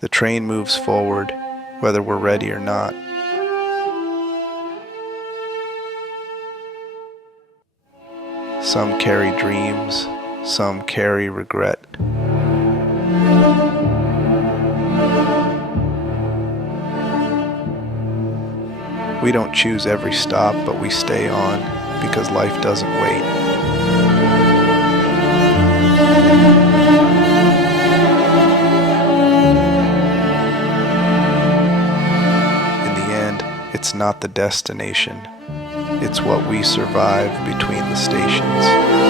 The train moves forward, whether we're ready or not. Some carry dreams, some carry regret. We don't choose every stop, but we stay on because life doesn't wait. In the end, it's not the destination. It's what we survive between the stations.